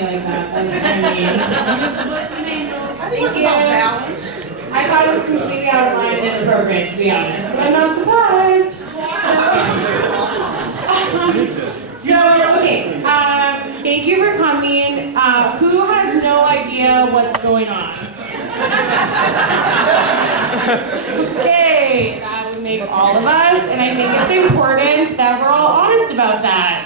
me like that. That's kind of mean. I think it was about balance. I thought it was completely out of line and inappropriate, to be honest. But I'm not surprised. Okay. Thank you for coming. Who has no idea what's going on? Okay, that would make all of us, and I think it's important that we're all honest about that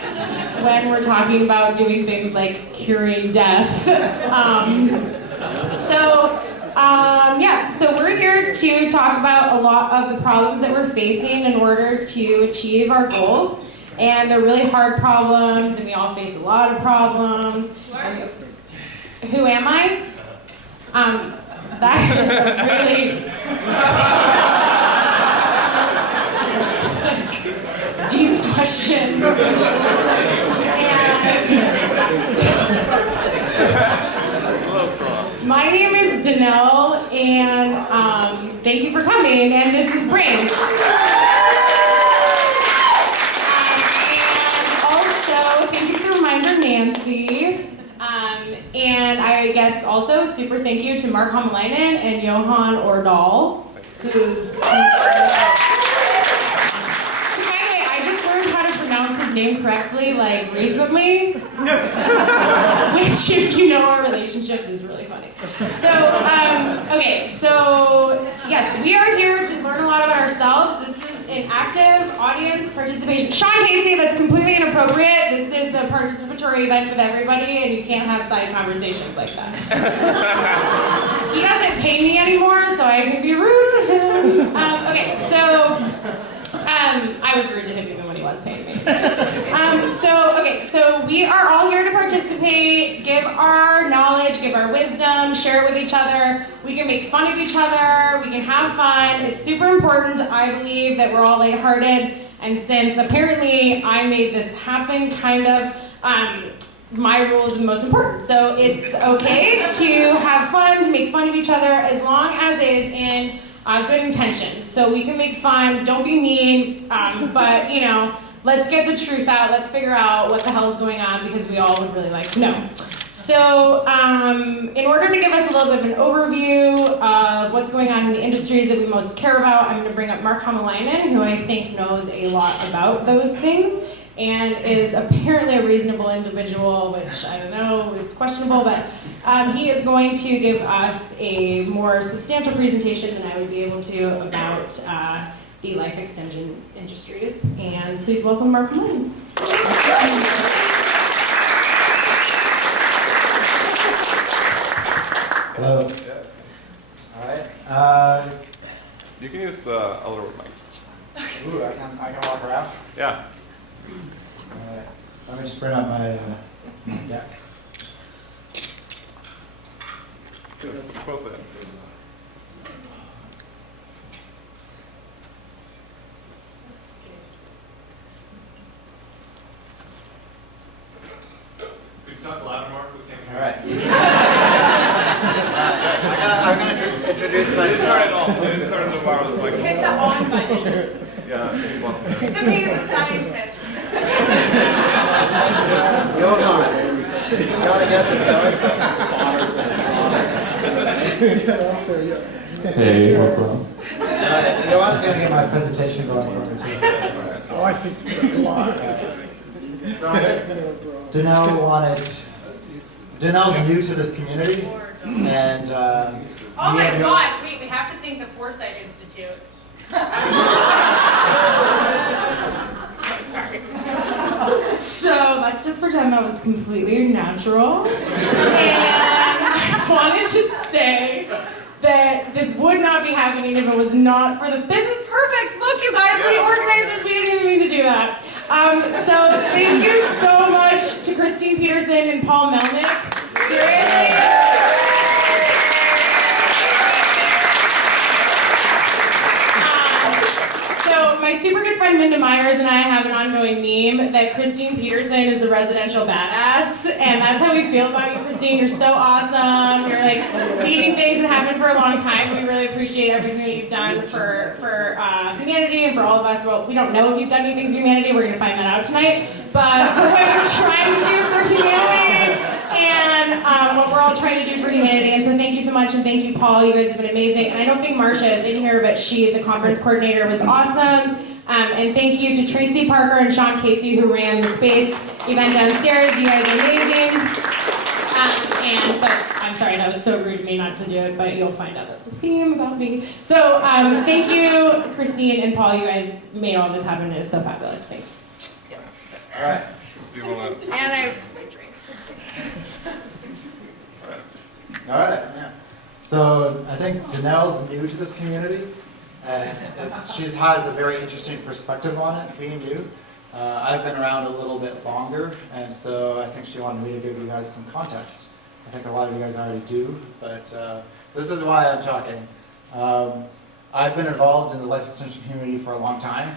when we're talking about doing things like curing death. So we're here to talk about a lot of the problems that we're facing in order to achieve our goals. And they're really hard problems, and we all face a lot of problems. Who am I? That is a really deep question. And my name is Danelle, and thank you for coming, and this is Brains. Nancy, and I guess also super thank you to Mark Hamalainen and Johan Ordal, who's... By the way, I just learned how to pronounce his name correctly, like, recently, which, if you know our relationship, is really funny. So, yes, we are here to learn a lot about ourselves. This is an active audience participation. Sean Casey, that's completely inappropriate. This is a participatory event with everybody, and you can't have side conversations like that. He doesn't pay me anymore, so I can be rude to him. I was rude to him even when he was paying me. So we are all here to participate, give our knowledge, give our wisdom, share it with each other. We can make fun of each other, we can have fun. It's super important, I believe, that we're all lighthearted. And since apparently I made this happen, my rules are the most important. So it's okay to have fun, to make fun of each other, as long as it is in good intentions. So we can make fun, don't be mean, but let's get the truth out, let's figure out what the hell is going on, because we all would really like to know. So in order to give us a little bit of an overview of what's going on in the industries that we most care about, I'm going to bring up Mark Hamalainen, who I think knows a lot about those things, and is apparently a reasonable individual, which I don't know, it's questionable, but he is going to give us a more substantial presentation than I would be able to about the life extension industries. And please welcome Mark Hamalainen. Hello. All right. You can use the other mic. Ooh, I can walk around. Yeah. All right. Let me just bring up my deck. Close it. Could you talk louder, Mark? We can't hear. All right. I'm gonna introduce myself. Turn it off. Turn the wireless mic. Hit the on button. Yeah. It's okay as a scientist. Johan, you gotta get this going. Hey, what's up? Johan's gonna get my presentation going for me too. Oh, I think you got lots. So Danelle's new to this community, and Oh my God! Wait, we have to thank the Foresight Institute. I'm so sorry. So let's just pretend that was completely natural. And I wanted to say that this would not be happening if it was not for this is perfect. Look, you guys, we organizers, we didn't even mean to do that. So thank you so much to Christine Peterson and Paul Melnick. Seriously. My super good friend Minda Myers and I have an ongoing meme that Christine Peterson is the residential badass, and that's how we feel about you, Christine. You're so awesome. You're like leading things that happened for a long time. We really appreciate everything that you've done for humanity and for all of us. Well, we don't know if you've done anything for humanity. We're going to find that out tonight. But for what you're trying to do for humanity, and much, and thank you, Paul. You guys have been amazing. And I don't think Marcia is in here, but she, the conference coordinator, was awesome. And thank you to Tracy Parker and Sean Casey, who ran the space event downstairs. You guys are amazing. And so, I'm sorry, that was so rude of me not to do it, but you'll find out that's a theme about me. So thank you, Christine and Paul. You guys made all this happen. It is so fabulous. Thanks. All right. Do you want to? And I have my drink. All right. Yeah. So I think Janelle's new to this community, and she has a very interesting perspective on it, being new. I've been around a little bit longer, and so I think she wanted me to give you guys some context. I think a lot of you guys already do, but this is why I'm talking. I've been involved in the life extension community for a long time,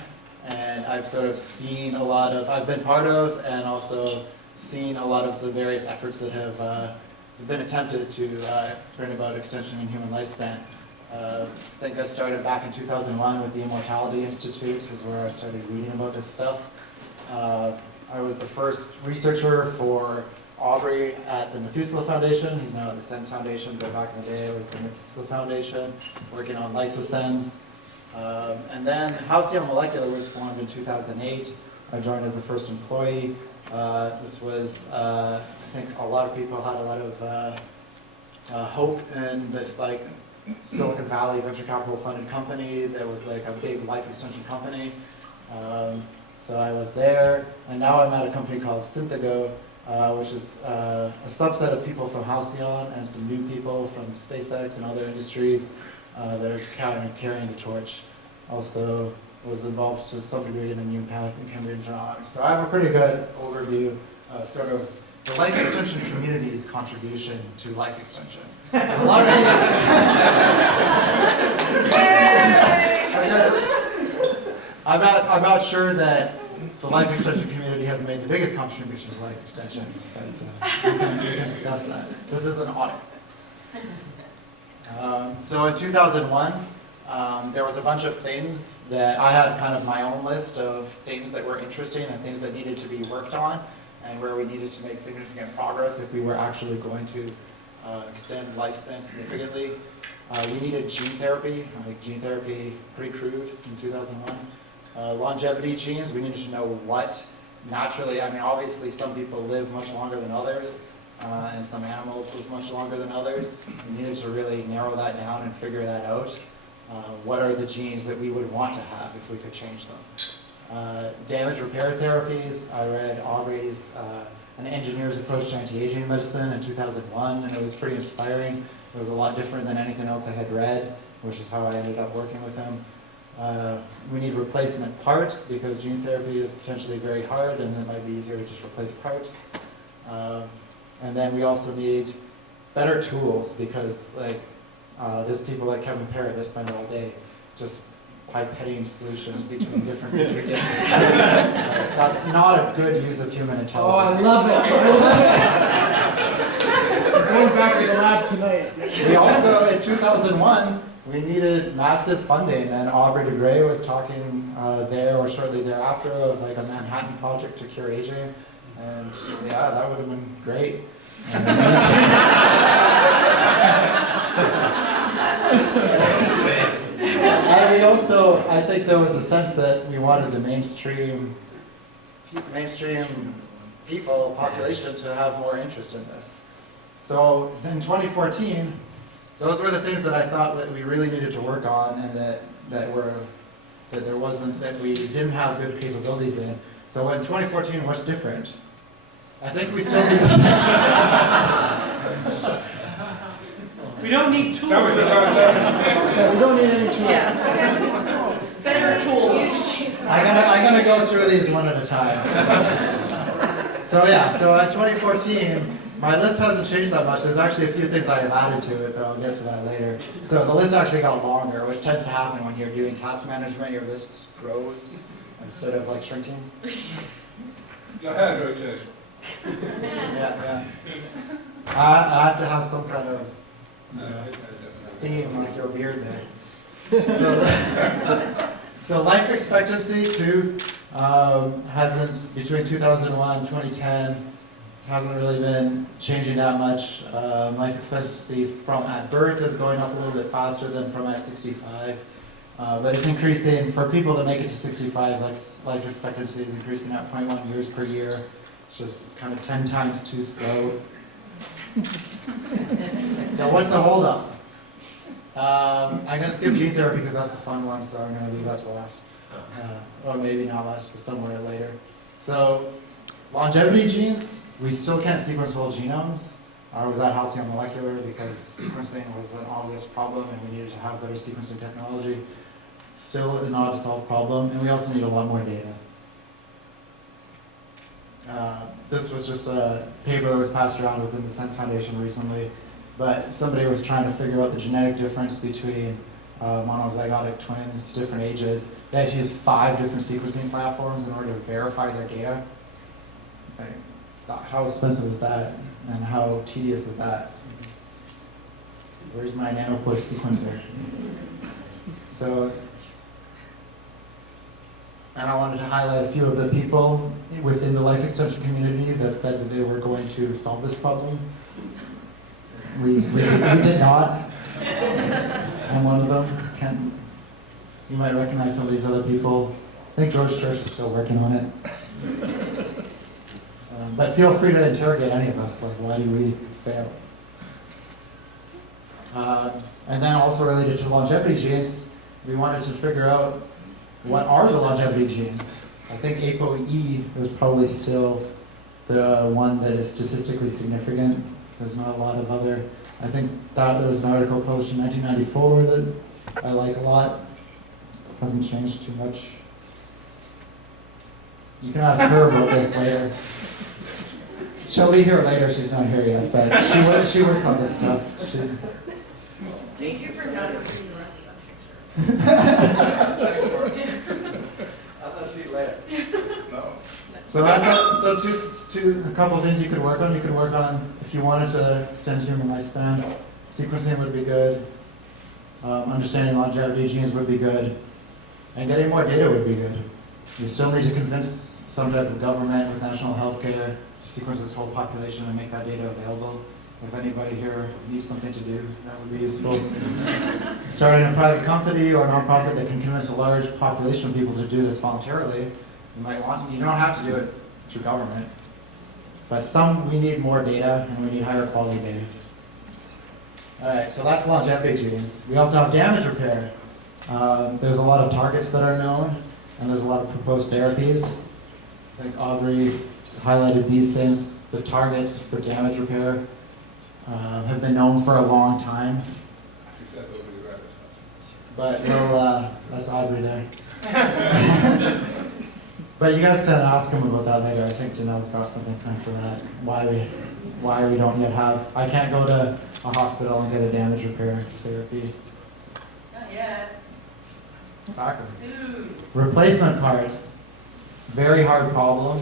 and I've sort of seen a lot of, I've been part of and also seen a lot of the various efforts that have been attempted to bring about extension in human lifespan. I think I started back in 2001 with the Immortality Institute, is where I started reading about this stuff. I was the first researcher for Aubrey at the Methuselah Foundation. He's now at the SENS Foundation, but back in the day it was the Methuselah Foundation, working on lysosems. And then Halcyon Molecular was formed in 2008. I joined as the first employee. This was, I think a lot of people had a lot of hope in this like Silicon Valley venture capital funded company that was like a big life extension company. So I was there, and now I'm at a company called Synthago, which is a subset of people from Halcyon and some new people from SpaceX and other industries that are carrying the torch. Also was involved to some degree in immune path and Cambrian genomics. So I have a pretty good overview of sort of the life extension community's contribution to life extension. A lot of I'm not sure that the life extension community has made the biggest contribution to life extension, but we can discuss that. This is an audit. So in 2001, there was a bunch of things that I had kind of my own list of things that were interesting and things that needed to be worked on and where we needed to make significant progress if we were actually going to extend lifespan significantly. We needed gene therapy, pretty crude in 2001. Longevity genes, we needed to know what naturally, I mean obviously some people live much longer than others, and some animals live much longer than others. We needed to really narrow that down and figure that out. What are the genes that we would want to have if we could change them? Damage repair therapies, I read Aubrey's An Engineer's Approach to Anti-Aging Medicine in 2001, and it was pretty inspiring. It was a lot different than anything else I had read, which is how I ended up working with him. We need replacement parts because gene therapy is potentially very hard and it might be easier to just replace parts. And then we also need better tools because like there's people like Kevin Parrott that spend all day just pipetting solutions between different petri dishes. That's not a good use of human intelligence. Oh, I love it. We're going back to the lab tonight. We also, in 2001, we needed massive funding, and Aubrey de Grey was talking there or shortly thereafter of like a Manhattan Project to cure aging, and yeah, that would have been great. And we also, I think there was a sense that we wanted the mainstream population to have more interest in this. So in 2014, those were the things that I thought that we really needed to work on and that we didn't have good capabilities in. So in 2014, what's different? I think we still need to We don't need tools. Yeah, we don't need any tools. Yes. Better tools. I'm gonna go through these one at a time. So yeah, so in 2014, my list hasn't changed that much. There's actually a few things I have added to it, but I'll get to that later. So the list actually got longer, which tends to happen when you're doing task management. Your list grows instead of like shrinking. Go ahead, Richard. Yeah. I have to have some kind of theme like your beard there. So life expectancy too hasn't, between 2001 and 2010, hasn't really been changing that much. Life expectancy from at birth is going up a little bit faster than from at 65. But it's increasing for people that make it to 65, like life expectancy is increasing at 0.1 years per year. It's just kind of 10 times too slow. So what's the holdup? I'm going to skip gene therapy because that's the fun one, so I'm going to leave that to last. Or maybe not last, but somewhere later. So longevity genes, we still can't sequence whole genomes. I was at Halcyon Molecular because sequencing was an obvious problem and we needed to have better sequencing technology. Still a not a solved problem, and we also need a lot more data. This was just a paper that was passed around within the Science Foundation recently, but somebody was trying to figure out the genetic difference between monozygotic twins, different ages. They had to use 5 different sequencing platforms in order to verify their data. How expensive is that, and how tedious is that? Where's my nanopush sequencer? So, and I wanted to highlight a few of the people within the life extension community that said that they were going to solve this problem. We did not. I'm one of them. You might recognize some of these other people. I think George Church is still working on it. But feel free to interrogate any of us, like why do we fail? And then also related to longevity genes, we wanted to figure out what are the longevity genes. I think ApoE is probably still the one that is statistically significant. There's not a lot of other. I think that there was an article published in 1994 that I like a lot. Hasn't changed too much. You can ask her about this later. She'll be here later. She's not here yet, but she works on this stuff. Thank you for not reading the rest of the picture. I'm gonna see you later. No. So a couple of things you could work on. You could work on, if you wanted to extend human lifespan, sequencing would be good. Understanding longevity genes would be good. And getting more data would be good. You still need to convince some type of government with national health care to sequence this whole population and make that data available. If anybody here needs something to do, that would be useful. Starting a private company or a nonprofit that can convince a large population of people to do this voluntarily, you don't have to do it through government. But we need more data and we need higher quality data. All right, so that's longevity genes. We also have damage repair. There's a lot of targets that are known, and there's a lot of proposed therapies. I think Aubrey just highlighted these things. The targets for damage repair have been known for a long time. But that's Aubrey there. But you guys can ask him about that later. I think Danelle's got something planned for that. Why we don't yet have. I can't go to a hospital and get a damage repair therapy. Not yet. Exactly. Soon. Replacement parts, very hard problem.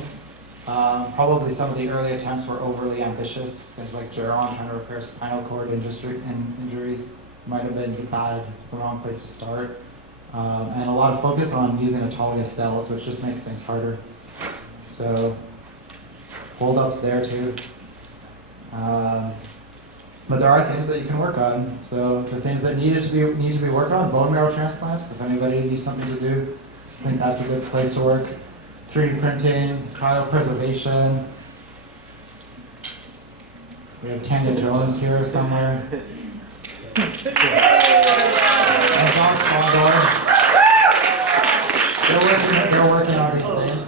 Probably some of the early attempts were overly ambitious. Things like Geron trying to repair spinal cord injuries might have been the wrong place to start. And a lot of focus on using autologous cells, which just makes things harder. So, hold-ups there too. But there are things that you can work on. So the things that need to be worked on, bone marrow transplants, if anybody needs something to do, I think that's a good place to work. 3D printing, cryopreservation. We have Tanya Jones here somewhere. And John Schwandor. They're working on these things.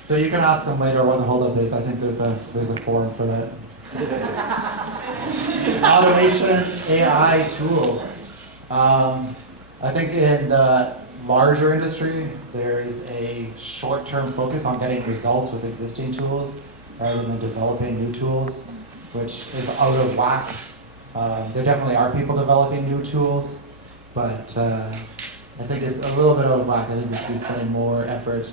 So you can ask them later what the holdup is. I think there's a forum for that. Automation, AI tools. I think in the larger industry, there is a short-term focus on getting results with existing tools rather than developing new tools, which is out of whack. There definitely are people developing new tools, but I think it's a little bit out of whack. I think we should be spending more effort.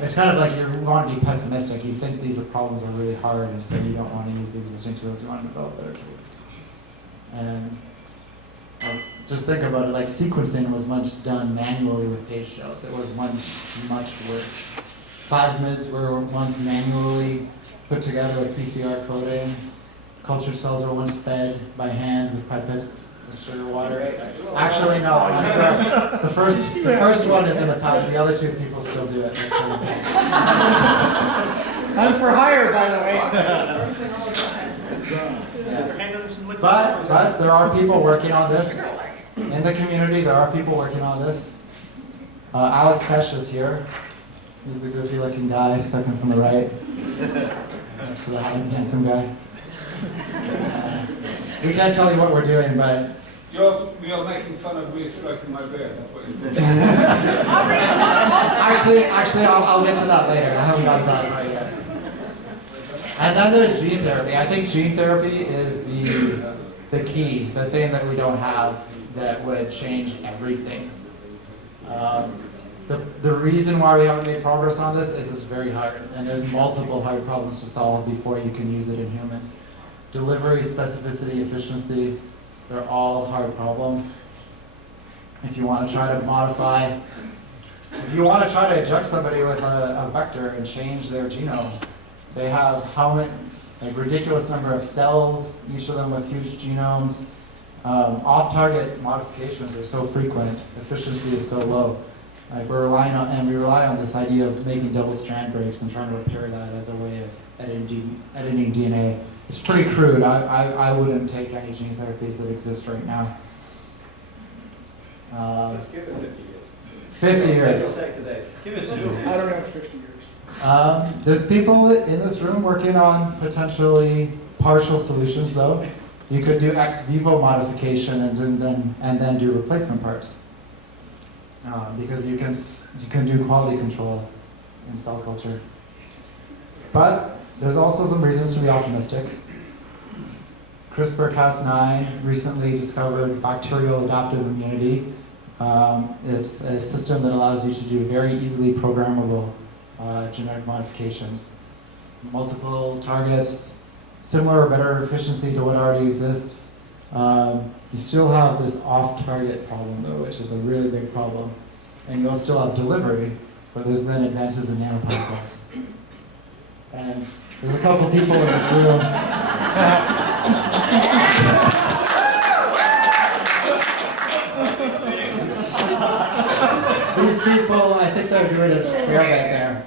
It's kind of like you want to be pessimistic. You think these problems are really hard, and so you don't want to use the existing tools. You want to develop better tools. And just think about it. Like sequencing was much done manually with page shells. It was much worse. Plasmids were once manually put together with PCR coding. Culture cells were once fed by hand with pipettes of sugar water. Actually, no, I'm sorry. The first one is in the past. The other two people still do it. I'm for hire, by the way. But there are people working on this in the community. There are people working on this. Alex Pesh is here. He's the goofy-looking guy, second from the right, next to the handsome guy. We can't tell you what we're doing, but You're making fun of me stroking my beard. That's what you're doing. actually, I'll get to that later. I haven't got that right yet. And then there's gene therapy. I think gene therapy is the key, the thing that we don't have that would change everything. The reason why we haven't made progress on this is it's very hard, and there's multiple hard problems to solve before you can use it in humans. Delivery, specificity, efficiency, they're all hard problems. If you want to try to modify, if you want to try to inject somebody with a vector and change their genome, they have how many, like ridiculous number of cells, each of them with huge genomes. Off-target modifications are so frequent, efficiency is so low. Like we rely on this idea of making double-strand breaks and trying to repair that as a way of editing DNA. It's pretty crude. I wouldn't take any gene therapies that exist right now. Let's give it 50 years. 50 years. Give it 2. I don't have 50 years. There's people in this room working on potentially partial solutions, though. You could do ex vivo modification and then do replacement parts. Because you can do quality control in cell culture. But there's also some reasons to be optimistic. CRISPR-Cas9 recently discovered bacterial adaptive immunity. It's a system that allows you to do very easily programmable genetic modifications. Multiple targets, similar or better efficiency to what already exists. You still have this off-target problem, though, which is a really big problem. And you'll still have delivery, but there's then advances in nanoparticles. And there's a couple people in this room. These people, I think they're doing an experiment there.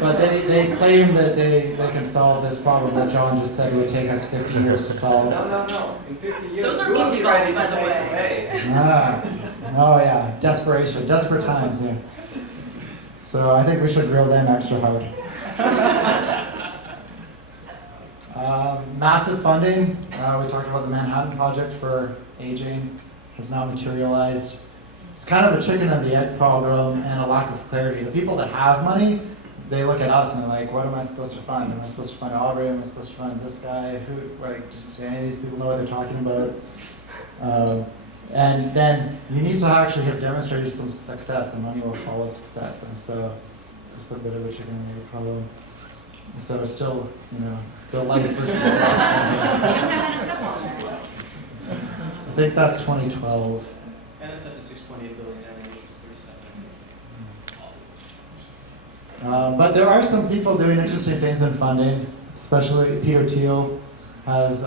But they claim that they can solve this problem that John just said would take us 50 years to solve. No. In 50 years, Those are we'll be ready meatballs, by to the take way. some maize. Oh yeah, desperation, desperate times, yeah. So I think we should grill them extra hard. Massive funding, we talked about the Manhattan Project for aging, has now materialized. It's kind of a chicken and the egg problem and a lack of clarity. The people that have money, they look at us and they're like, what am I supposed to fund? Am I supposed to fund Aubrey? Am I supposed to fund this guy? Do any of these people know what they're talking about? And then you need to actually have demonstrated some success, and money will follow success. And so it's a bit of a chicken and egg problem. So it's still, the life versus death. You don't have any stuff on there. I think that's 2012. NSF is 6.8 billion, NIH is 37. But there are some people doing interesting things in funding, especially Peter Thiel has,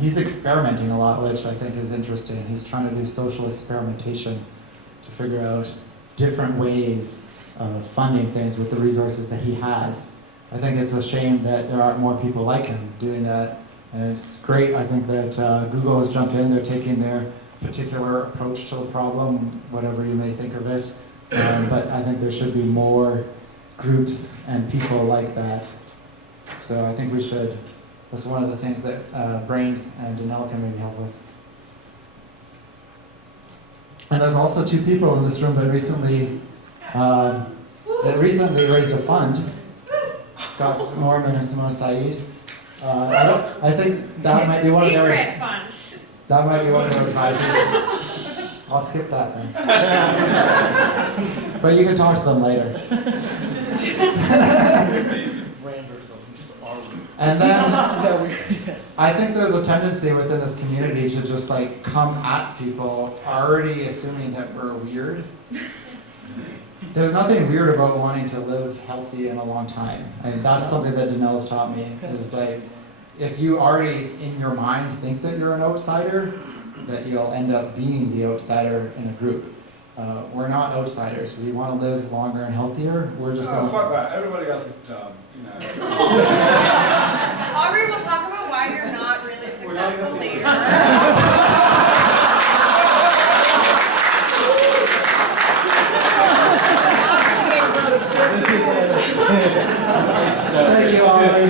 he's experimenting a lot, which I think is interesting. He's trying to do social experimentation to figure out different ways of funding things with the resources that he has. I think it's a shame that there aren't more people like him doing that. And it's great, I think, that Google has jumped in. They're taking their particular approach to the problem, whatever you may think of it. But I think there should be more groups and people like that. So I think we should, that's one of the things that Brains and Danelle can maybe help with. And there's also two people in this room that recently raised a fund. Scott Norman and Simone Saeed. I think that might be one of their advisors. I'll skip that then. But you can talk to them later. And then I think there's a tendency within this community to just like come at people already assuming that we're weird. there's nothing weird about wanting to live healthy and a long time. And that's something that Danelle's taught me, is like, if you already in your mind think that you're an outsider, that you'll end up being the outsider in a group. We're not outsiders. We want to live longer and healthier. We're just Oh, fuck that. Everybody else's job, you know. Aubrey will talk about why you're not really successful later. Thank you, Aubrey.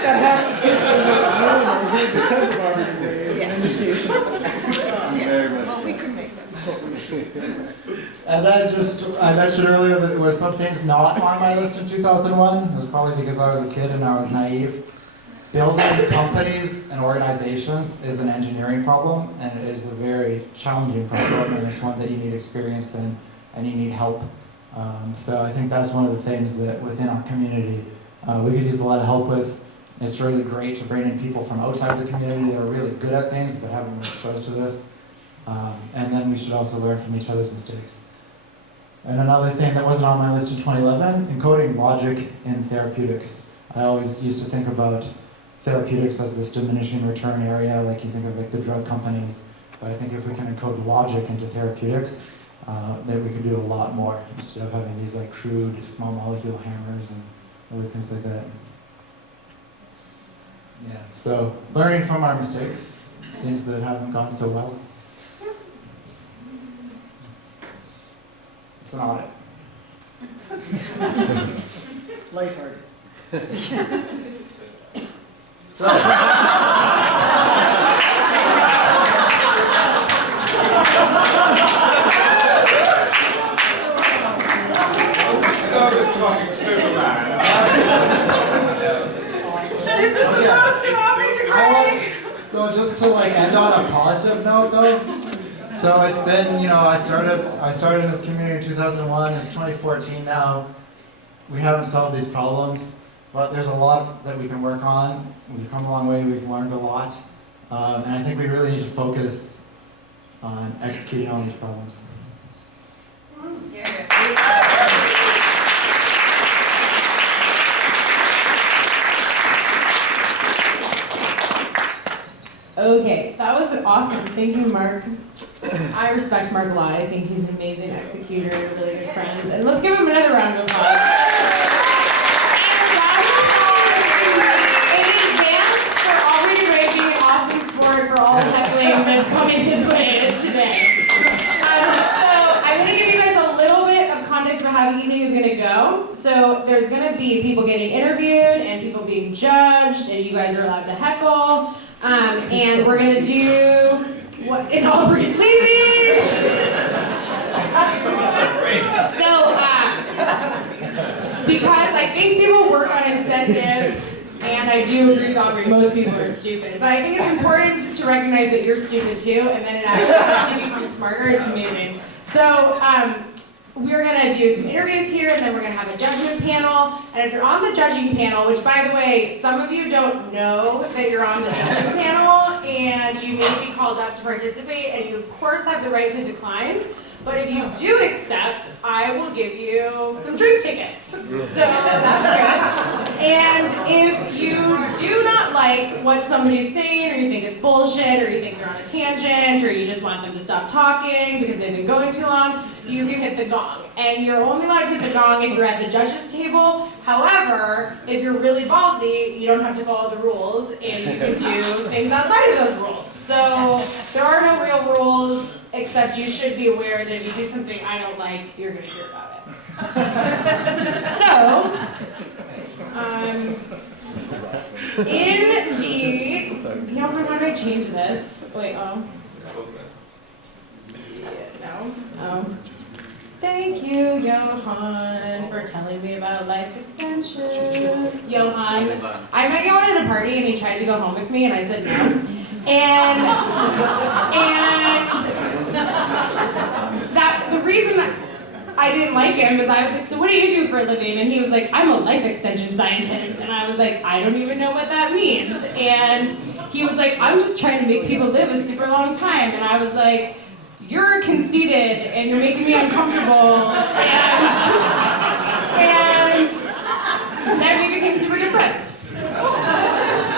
That happened in this room over here because of our invitation. Well, we could make them. And then I mentioned earlier that there were some things not on my list in 2001. It was probably because I was a kid and I was naive. Building companies and organizations is an engineering problem, and it is a very challenging problem, and it's one that you need experience in and you need help. So I think that's one of the things that within our community we could use a lot of help with. It's really great to bring in people from outside the community that are really good at things but haven't been exposed to this. And then we should also learn from each other's mistakes. And another thing that wasn't on my list in 2011, encoding logic in therapeutics. I always used to think about therapeutics as this diminishing return area, like you think of like the drug companies. But I think if we can encode logic into therapeutics, then we could do a lot more instead of having these like crude small molecule hammers and other things like that. Yeah, so learning from our mistakes, things that haven't gone so well. It's an audit. Lighthearted. So, Oh, this fucking Superman. This is the most of Aubrey to Greg. so just to like end on a positive note though, so it's been, I started in this community in 2001, it's 2014 now. We haven't solved these problems, but there's a lot that we can work on. We've come a long way, we've learned a lot, and I think we really need to focus on executing on these problems. Okay, that was awesome. Thank you, Mark. I respect Mark a lot. I think he's an amazing executor, a really good friend. And let's give him another round of applause. In advance for Aubrey to Ray being an awesome sport for all the heckling that's coming his way today. So I'm going to give you guys a little bit of context for how the evening is going to go. So there's going to be people getting interviewed and people being judged, and you guys are allowed to heckle. And we're going to do what in Aubrey's leaving. Because I think people work on incentives, and I do agree with Aubrey, most people are stupid. But I think it's important to recognize that you're stupid too, and then it actually helps you become smarter. It's amazing. So, we're going to do some interviews here, and then we're going to have a judgment panel. And if you're on the judging panel, which, by the way, some of you don't know that you're on the judging panel, and you may be called up to participate, and you, of course, have the right to decline. But if you do accept, I will give you some drink tickets. So that's good. And if you do not like what somebody's saying, or you think it's bullshit, or you think they're on a tangent, or you just want them to stop talking because they've been going too long, you can hit the gong. And you're only allowed to hit the gong if you're at the judges' table. However, if you're really ballsy, you don't have to follow the rules, and you can do things outside of those rules. So there are no real rules, except you should be aware that if you do something I don't like, you're going to hear about it. So, in the, Johan, how do I change this? Wait, oh. Yeah, no, oh. Thank you, Johan, for telling me about life extension. Johan, I met Johan at a party and he tried to go home with me and I said no. And that the reason that I didn't like him is I was like, so what do you do for a living? And he was like, I'm a life extension scientist. And I was like, I don't even know what that means. And he was like, I'm just trying to make people live a super long time. And I was like, you're conceited and you're making me uncomfortable, and then we became super good friends.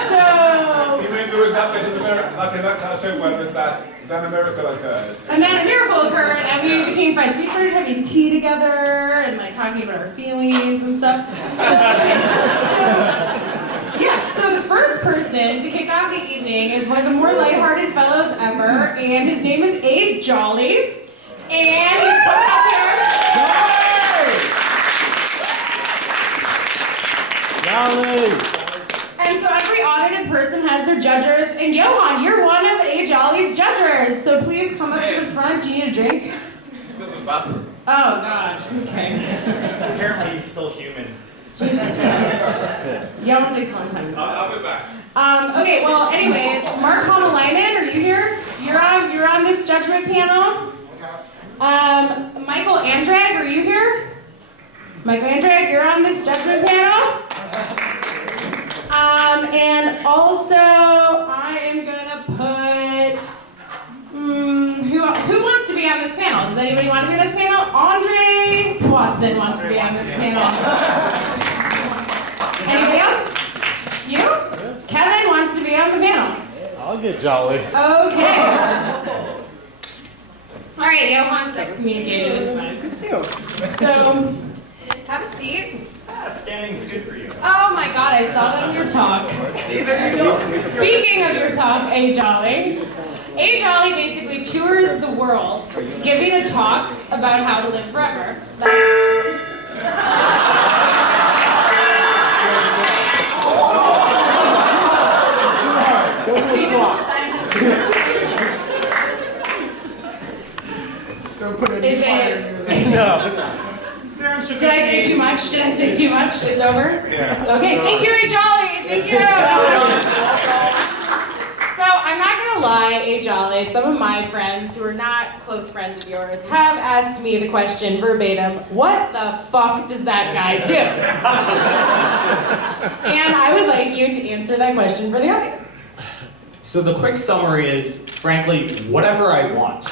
So, You mean there was that bit in America, like in that classroom where there's that, then a miracle occurred? and then a miracle occurred, and we became friends. We started having tea together and like talking about our feelings and stuff. So the first person to kick off the evening is one of the more lighthearted fellows ever, and his name is Abe Jolly, and he's coming up here. Jolly! And so every audited person has their judges, and Johan, you're one of A. Jolly's judges, so please come up to the front. Do you need a drink? Oh, God. Okay. Apparently he's still human. Jesus Christ. Johan takes a long time. I'll be back. Okay, well, anyways, Mark Hamalainen, are you here? You're on this judgment panel. Michael Andrag, are you here? Michael Andrag, you're on this judgment panel. And also, I am gonna put, who wants to be on this panel? Does anybody want to be on this panel? Andre Watson wants to be on this panel. Anybody else? You? Kevin wants to be on the panel. I'll get Jolly. Okay. All right, Johan's excommunicated. It's fine. So, have a seat. Standing's good for you. Oh my God, I saw that in your talk. There you go. Speaking of your talk, A. Jolly basically tours the world giving a talk about how to live forever. Don't put any Is fire it? in your Did I say too much? Did I say too much? It's over? Yeah. Okay, thank you, A. Jolly. Thank you. So I'm not gonna lie, A. Jolly, some of my friends who are not close friends of yours have asked me the question verbatim, what the fuck does that guy do? And I would like you to answer that question for the audience. So the quick summary is, frankly, whatever I want.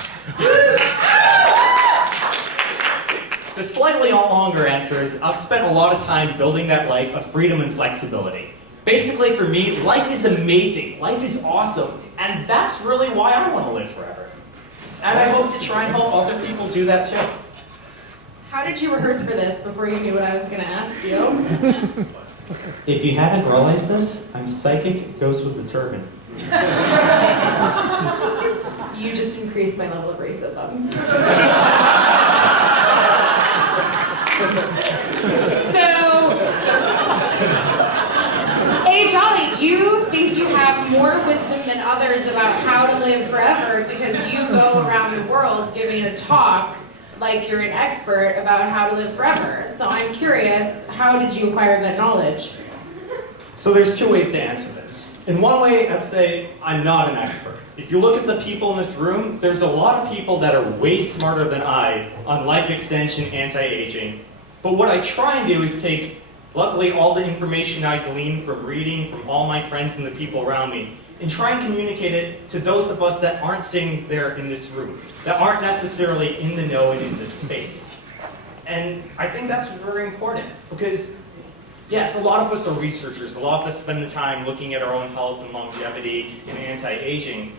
The slightly longer answer is, I've spent a lot of time building that life of freedom and flexibility. Basically, for me, life is amazing, life is awesome, and that's really why I want to live forever. And I hope to try and help other people do that too. How did you rehearse for this before you knew what I was gonna ask you? If you haven't realized this, I'm psychic, goes with the turban. You just increased my level of racism. So, A. Jolly, you think you have more wisdom than others about how to live forever because you go around the world giving a talk like you're an expert about how to live forever. So I'm curious, how did you acquire that knowledge? So the's two ways to answer this. In one way, I'd say I'm not an expert. If you look at the people in this room, there's a lot of people that are way smarter than I on life extension, anti-aging. But what I try and do is take, luckily, all the information I glean from reading from all my friends and the people around me, and try and communicate it to those of us that aren't sitting there in this room, that aren't necessarily in the know and in this space. And I think that's very important, because yes, a lot of us are researchers, a lot of us spend the time looking at our own health and longevity and anti-aging,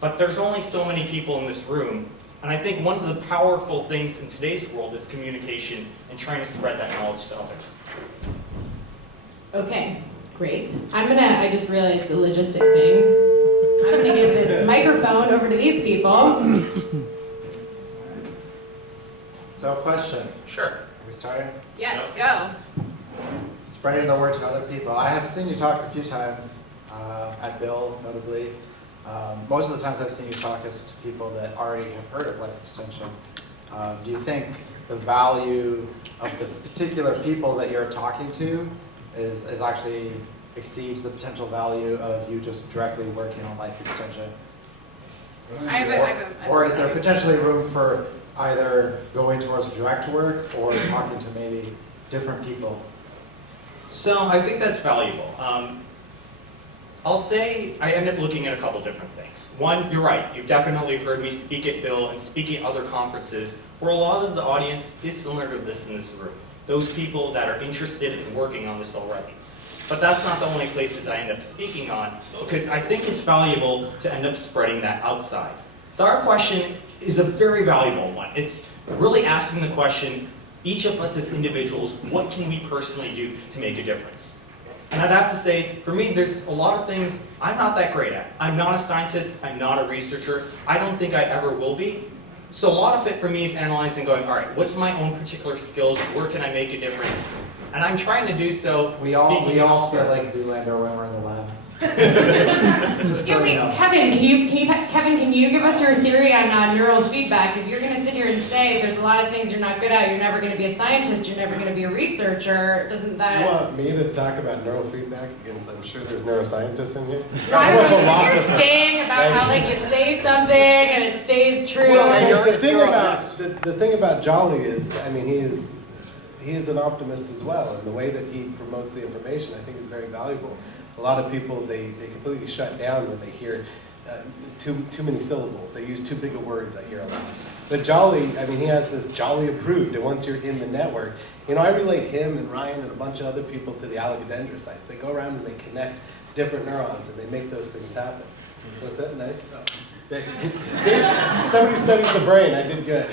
but there's only so many people in this room. And I think one of the powerful things in today's world is communication and trying to spread that knowledge to others. Okay, great. I just realized a logistic thing. I'm gonna give this microphone over to these people. So, question. Sure. Are we starting? Yes, go. Spreading the word to other people. I have seen you talk a few times at Bill, notably. Most of the times I've seen you talk is to people that already have heard of life extension. Do you think the value of the particular people that you're talking to is actually exceeds the potential value of you just directly working on life extension? Or is there potentially room for either going towards direct work or talking to maybe different people? So I think that's valuable. I'll say I end up looking at a couple different things. One, you're right. You've definitely heard me speak at Bill and speak at other conferences where a lot of the audience is similar to this in this room. Those people that are interested in working on this already. But that's not the only places I end up speaking on, because I think it's valuable to end up spreading that outside. The art question is a very valuable one. It's really asking the question, each of us as individuals, what can we personally do to make a difference? And I'd have to say, for me, there's a lot of things I'm not that great at. I'm not a scientist, I'm not a researcher, I don't think I ever will be. So a lot of it for me is analyzing, going, all right, what's my own particular skills, where can I make a difference? And I'm trying to do so. We all feel like Zoolander when we're in the lab. Just so Yeah, you wait, know. Kevin, can you give us your theory on neural feedback? If you're going to sit here and say there's a lot of things you're not good at, you're never going to be a scientist, you're never going to be a researcher, doesn't that... You want me to talk about neurofeedback against, I'm sure there's neuroscientists in here? No, I I'm don't a know, your philosopher. thing about how like you say something and it stays true. Well, the thing about Jolly is, I mean, he is an optimist as well, and the way that he promotes the information, I think, is very valuable. A lot of people, they completely shut down when they hear too many syllables. They use too big of words, I hear a lot. But Jolly, I mean, he has this Jolly approved, and once you're in the network, you know, I relate him and Ryan and a bunch of other people to the oligodendrocytes. They go around and they connect different neurons, and they make those things happen. So what's that? Nice? Oh. See? Somebody studies the brain. I did good.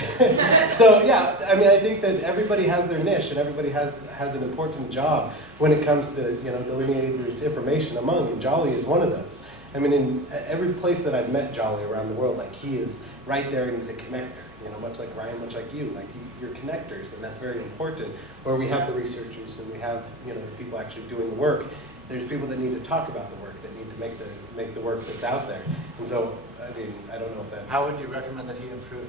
So yeah, I mean, I think that everybody has their niche and everybody has an important job when it comes to, you know, delineating this information among, and Jolly is one of those. I mean, in every place that I've met Jolly around the world, like, he is right there and he's a connector. You know, much like Ryan, much like you, like, you're connectors, and that's very important. Where we have the researchers and we have, you know, the people actually doing the work. There's people that need to talk about the work, that need to make the work that's out there. And so, I mean, I don't know if that's... How would you recommend that he improve?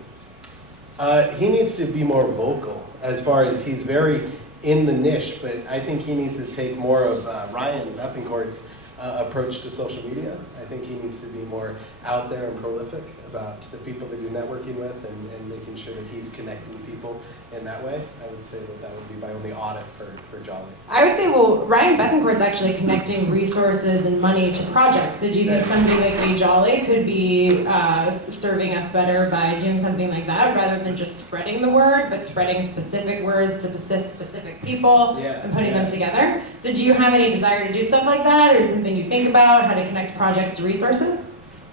He needs to be more vocal, as far as he's very in the niche, but I think he needs to take more of Ryan Bethencourt's approach to social media. I think he needs to be more out there and prolific about the people that he's networking with, and making sure that he's connecting people in that way. I would say that would be my only audit for Jolly. I would say, well, Ryan Bethencourt's actually connecting resources and money to projects. So do you think somebody like me, Jolly, could be serving us better by doing something like that, rather than just spreading the word, but spreading specific words to specific people and putting them together? So do you have any desire to do stuff like that, or something you think about, how to connect projects to resources?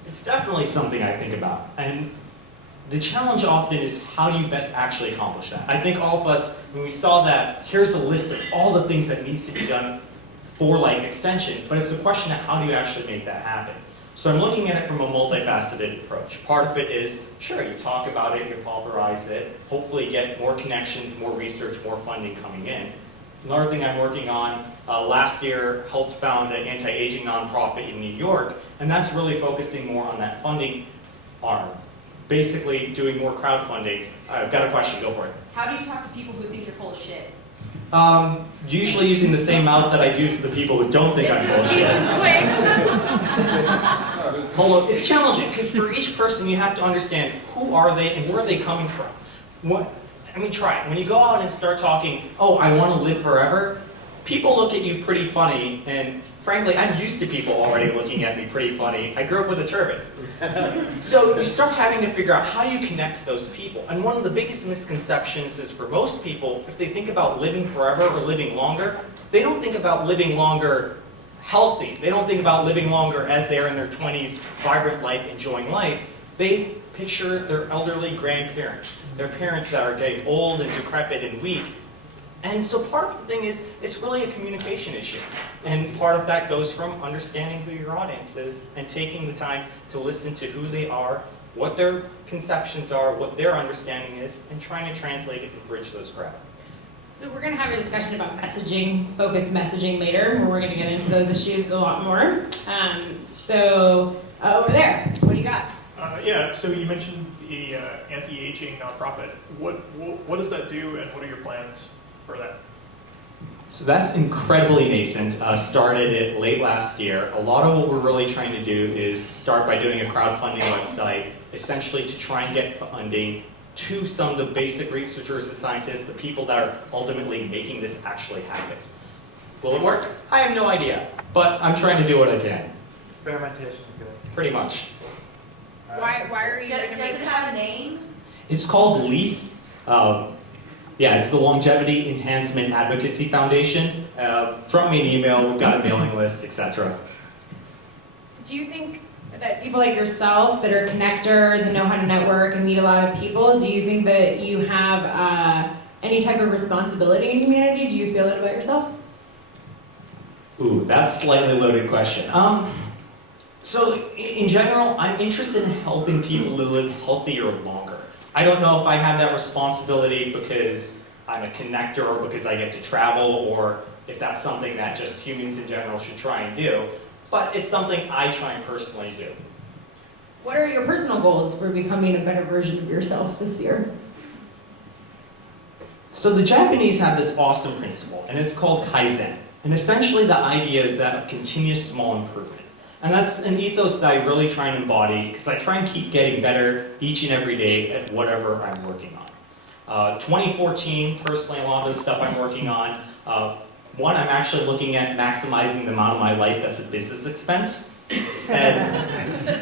It's definitely something I think about. And the challenge often is, how do you best actually accomplish that? I think all of us, when we saw that, here's a list of all the things that needs to be done for life extension, but it's a question of how do you actually make that happen? So I'm looking at it from a multifaceted approach. Part of it is, sure, you talk about it, you popularize it, hopefully get more connections, more research, more funding coming in. Another thing I'm working on, last year helped found an anti-aging nonprofit in New York, and that's really focusing more on that funding arm. Basically doing more crowdfunding. I've got a question, go for it. How do you talk to people who think you're full of shit? Usually using the same mouth that I do to the people who don't think I'm full of shit. Although it's challenging, because for each person you have to understand who are they and where are they coming from. I mean, try it. When you go out and start talking, oh, I want to live forever, people look at you pretty funny, and frankly, I'm used to people already looking at me pretty funny. I grew up with a turban. So you start having to figure out, how do you connect those people? And one of the biggest misconceptions is, for most people, if they think about living forever or living longer, they don't think about living longer healthy. They don't think about living longer as they are in their 20s, vibrant life, enjoying life. They picture their elderly grandparents, their parents that are getting old and decrepit and weak. And so part of the thing is, it's really a communication issue. And part of that goes from understanding who your audience is and taking the time to listen to who they are, what their conceptions are, what their understanding is, and trying to translate it and bridge those gaps. So we're going to have a discussion about messaging, focused messaging later, where we're going to get into those issues a lot more. Over there, what do you got? Yeah, so you mentioned the anti-aging nonprofit. What does that do, and what are your plans for that? So that's incredibly nascent. Started it late last year. A lot of what we're really trying to do is start by doing a crowdfunding website, essentially to try and get funding to some of the basic researchers and scientists, the people that are ultimately making this actually happen. Will it work? I have no idea, but I'm trying to do what I can. Experimentation is good. Pretty much. Why are you going to Does make it have a name? It's called LEAF. Yeah, it's the Longevity Enhancement Advocacy Foundation. Drop me an email, we've got a mailing list, etc. Do you think that people like yourself that are connectors and know how to network and meet a lot of people, do you think that you have any type of responsibility in humanity? Do you feel it about yourself? Ooh, that's a slightly loaded question. So in general, I'm interested in helping people to live healthier longer. I don't know if I have that responsibility because I'm a connector or because I get to travel, or if that's something that just humans in general should try and do. But it's something I try and personally do. What are your personal goals for becoming a better version of yourself this year? So the Japanese have this awesome principle, and it's called Kaizen. And essentially the idea is that of continuous small improvement. And that's an ethos that I really try and embody, because I try and keep getting better each and every day at whatever I'm working on. 2014, personally, a lot of the stuff I'm working on, one, I'm actually looking at maximizing the amount of my life that's a business expense. And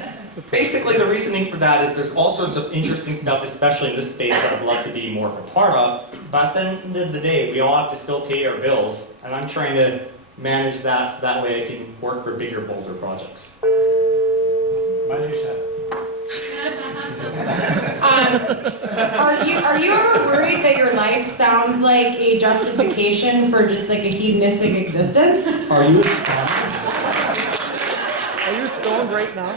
basically the reasoning for that is there's all sorts of interesting stuff, especially in this space, that I'd love to be more of a part of. But at the end of the day, we all have to still pay our bills, and I'm trying to manage that so that way I can work for bigger, bolder projects. Are you ever worried that your life sounds like a justification for just like a hedonistic existence? Are you stoned right now?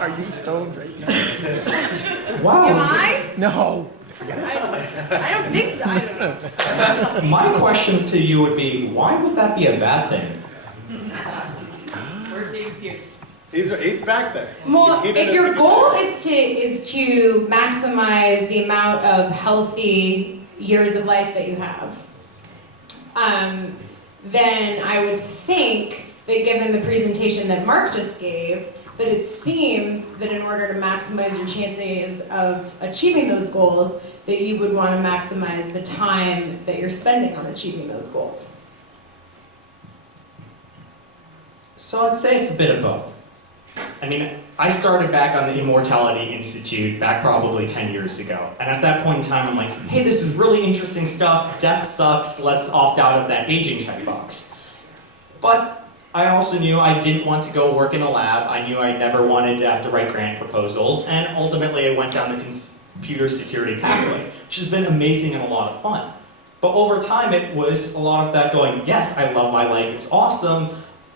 Are you stoned right now? Wow. Am I? No. I don't think so. I don't know. My question to you would be, why would that be a bad thing? Where's David Pierce? He's back there. Well, He if your goal is to maximize the amount of healthy years of life that you have, then I would think that given the presentation that Mark just gave, that it seems that in order to maximize your chances of achieving those goals, that you would want to maximize the time that you're spending on achieving those goals. So I'd say it's a bit of both. I mean, I started back on the Immortality Institute back probably 10 years ago. And at that point in time, I'm like, hey, this is really interesting stuff. Death sucks. Let's opt out of that aging checkbox. But I also knew I didn't want to go work in a lab. I knew I never wanted to have to write grant proposals. And ultimately, I went down the computer security pathway, which has been amazing and a lot of fun. But over time, it was a lot of that going, yes, I love my life. It's awesome.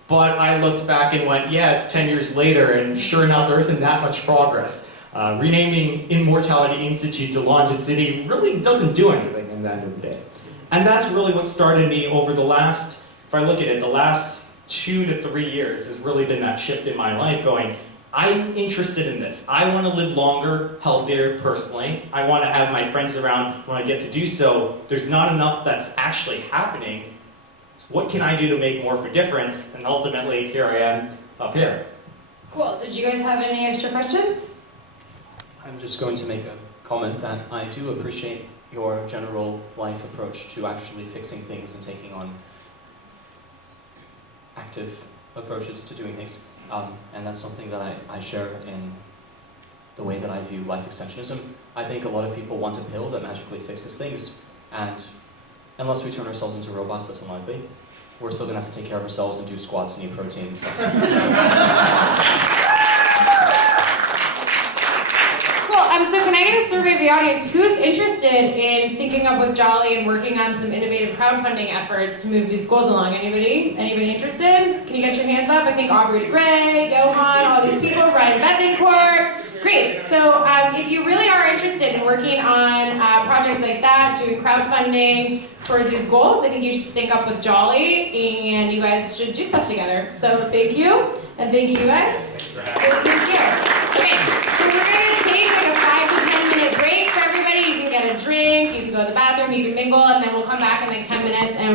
But I looked back and went, yeah, it's 10 years later, and sure enough, there isn't that much progress. Renaming Immortality Institute to Launch a City really doesn't do anything in the end of the day. And that's really what started me over the last, if I look at it, the last 2 to 3 years has really been that shift in my life going, I'm interested in this. I want to live longer, healthier personally. I want to have my friends around when I get to do so. There's not enough that's actually happening. What can I do to make more of a difference? And ultimately, here I am up here. Cool. Did you guys have any extra questions? I'm just going to make a comment that I do appreciate your general life approach to actually fixing things and taking on active approaches to doing things. And that's something that I share in the way that I view life extensionism. I think a lot of people want a pill that magically fixes things, and unless we turn ourselves into robots, that's unlikely. We're still going to have to take care of ourselves and do squats and eat protein and stuff. Cool. So can I get a survey of the audience? Who's interested in syncing up with Jolly and working on some innovative crowdfunding efforts to move these goals along? Anybody? Anybody interested? Can you get your hands up? I think Aubrey de Grey, Johan, all these people, Ryan Bethencourt. Great. So if you really are interested in working on projects like that, doing crowdfunding towards these goals, I think you should sync up with Jolly, and you guys should do stuff together. So thank you, and thank you guys. Thank you. Okay, so we're going to take like a 5 to 10 minute break for everybody. You can get a drink, you can go to the bathroom, you can mingle, and then we'll come back in like 10 minutes and